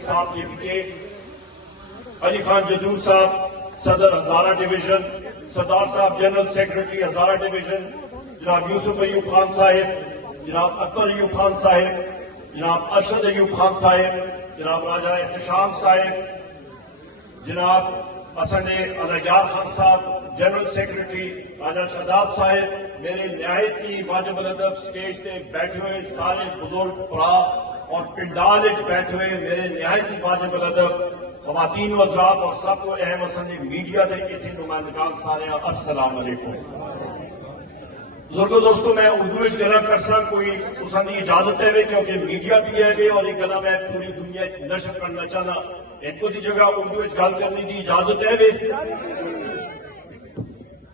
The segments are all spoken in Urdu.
صاحب کے پی علی خان جدون صاحب صدر ہزارہ ڈویژن، سردار صاحب جنرل سیکرٹری ہزارہ ڈویژن، جناب یوسف ایوب خان صاحب، جناب اکبر ایوب خان صاحب، جناب ارشد ایوب خان صاحب، جناب راجہ احتشام صاحب، جناب حسن علیار خان صاحب جنرل سیکرٹری، راجہ شاداب صاحب، میرے نہایت ہی واجب الادب سٹیج تے بیٹھے ہوئے سارے بزرگ برا اور پنڈال بیٹھے ہوئے میرے نہایت ہی واجب الادب خواتین و حضرات اور سب کو اہم وسنی میڈیا دے اتنے نمائندگان سارے السلام علیکم۔ بزرگوں دوستوں میں اردو وچ گلا کرسا کوئی اساں دی اجازت ہے کیونکہ میڈیا بھی ہے اور یہ گلا میں پوری دنیا نشر کرنا چاہنا ایک دی جگہ اردو وچ گل کرنے دی اجازت ہے۔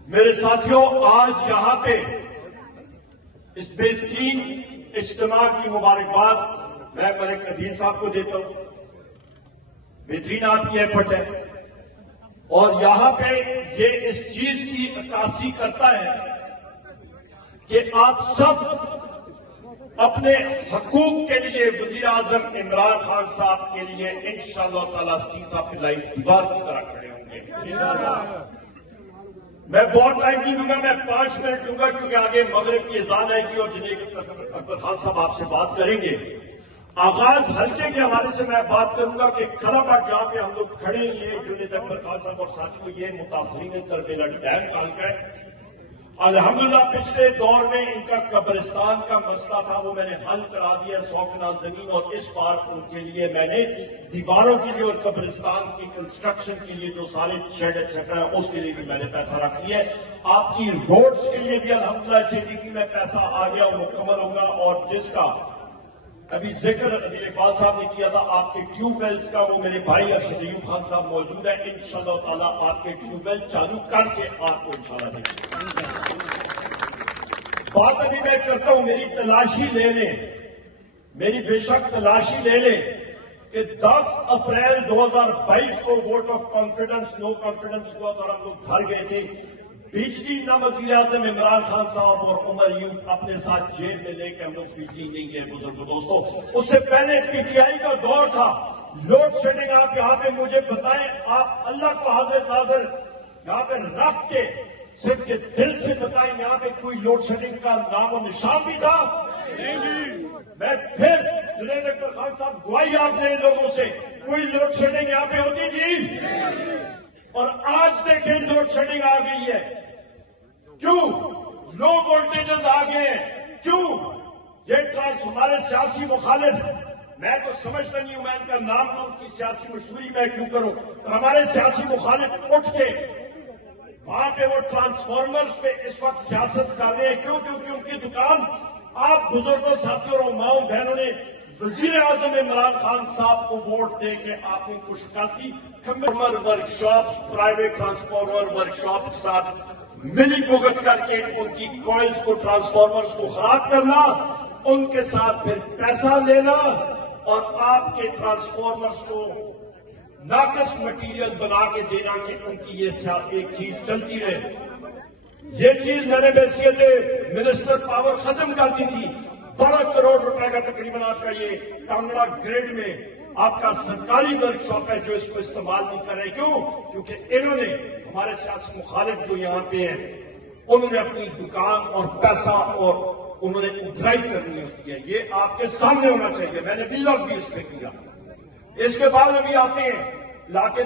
میرے ساتھیوں، آج یہاں پہ اس بہترین اجتماع کی مبارکباد میں ملک عدیل صاحب کو دیتا ہوں۔ بہترین آپ کی ایفرٹ ہے اور یہاں پہ یہ اس چیز کی عکاسی کرتا ہے کہ آپ سب اپنے حقوق کے لیے وزیر اعظم عمران خان صاحب کے لیے انشاءاللہ تعالیٰ سیسا پلائی دیوار کی طرح کھڑے ہوں گے۔ میں بہت ٹائم نہیں لوں گا، میں 5 منٹ لوں گا کیونکہ آگے مغرب کی اذان آئے گی اور جنید اکبر خان صاحب آپ سے بات کریں گے۔ آغاز حلقے کے حوالے سے میں بات کروں گا کہ کھڑا جہاں پہ ہم لوگ کھڑے ہیں جنید اکبر خان صاحب اور ساتھیوں یہ متاثرین تربیلا ڈیم کا حلقہ ہے۔ الحمدللہ پچھلے دور میں ان کا قبرستان کا مسئلہ تھا، وہ میں نے حل کرا دیا 100 کنال زمین، اور اس بار ان کے لیے میں نے دیواروں کے لیے اور قبرستان کی کنسٹرکشن کے لیے جو سارے شیڈ ایٹسٹرا ہے اس کے لیے بھی میں نے پیسہ رکھ دیا ہے۔ آپ کی روڈز کے لیے بھی الحمدللہ CDP میں پیسہ آ گیا اور مکمل ہوگا، اور جس کا ابھی ذکر عدیل اقبال صاحب نے کیا تھا آپ کے ٹیوب ویلز کا، وہ میرے بھائی ارشد ایوب خان صاحب موجود ہے، انشاءاللہ تعالیٰ آپ کے ٹیوب ویل چالو کر کے آپ کو انشاءاللہ دیں گے۔ بات ابھی میں کرتا ہوں، میری تلاشی لے لیں، میری بے شک تلاشی لے لیں کہ 10 اپریل 2022 کو vote of confidence no confidence ہوا اور ہم لوگ گھر گئے تھے۔ بجلی نہ وزیر اعظم عمران خان صاحب اور عمر ایوب اپنے ساتھ جیب میں لے کے ہم لوگ بجلی نہیں گئے۔ بزرگوں دوستوں، اس سے پہلے PTI کا دور تھا، لوڈ شیڈنگ آپ یہاں پہ مجھے بتائیں، آپ اللہ کو حاضر ناظر یہاں پہ رکھ کے صرف کے دل سے بتائیں یہاں پہ کوئی لوڈ شیڈنگ کا نام و نشان بھی تھا؟ میں پھر جنید اکبر خان صاحب گواہی آپ لیں لوگوں سے، کوئی لوڈ شیڈنگ یہاں پہ ہوتی تھی؟ اور آج دیکھیں لوڈ شیڈنگ آ گئی ہے، کیوں؟ لو وولٹیجز آ گئے ہیں، کیوں؟ یہ ہمارے سیاسی مخالف، میں تو سمجھتا نہیں ہوں میں ان کا نام تو ان کی سیاسی مشہوری میں کیوں کروں، اور ہمارے سیاسی مخالف اٹھ کے وہاں پہ وہ ٹرانسفارمرز پہ اس وقت سیاست کر رہے ہیں، کیوں؟ کیونکہ ان کی دکان آپ بزرگوں ساتھیوں اور ماؤں بہنوں نے وزیر اعظم عمران خان صاحب کو ووٹ دے کے آپ نے کو شکست دی۔ Transformer workshops, private transformer workshop کے ساتھ ملی بھگت کر کے ان کی کوائلز کو ٹرانسفارمرز کو خراب کرنا، ان کے ساتھ پھر پیسہ لینا اور آپ کے ٹرانسفارمرز کو ناقص مٹیریل بنا کے دینا کہ ان کی یہ ایک چیز چلتی رہے۔ یہ چیز میں نے بحیثیت منسٹر پاور ختم کر دی تھی۔ 12 کروڑ روپے کا تقریباً آپ کا یہ کانگڑا گریڈ میں آپ کا سرکاری ورک شاپ ہے جو اس کو استعمال نہیں کر رہے، کیوں؟ کیونکہ انہوں نے ہمارے سیاسی مخالف جو یہاں پہ ہیں انہوں نے اپنی دکان اور پیسہ اور انہوں نے ادھرائی کرنی ہوتی ہے، یہ آپ کے سامنے ہونا چاہیے۔ میں نے ویلاگ بھی اس پہ کیا۔ اس کے بعد ابھی آپ نے لا کے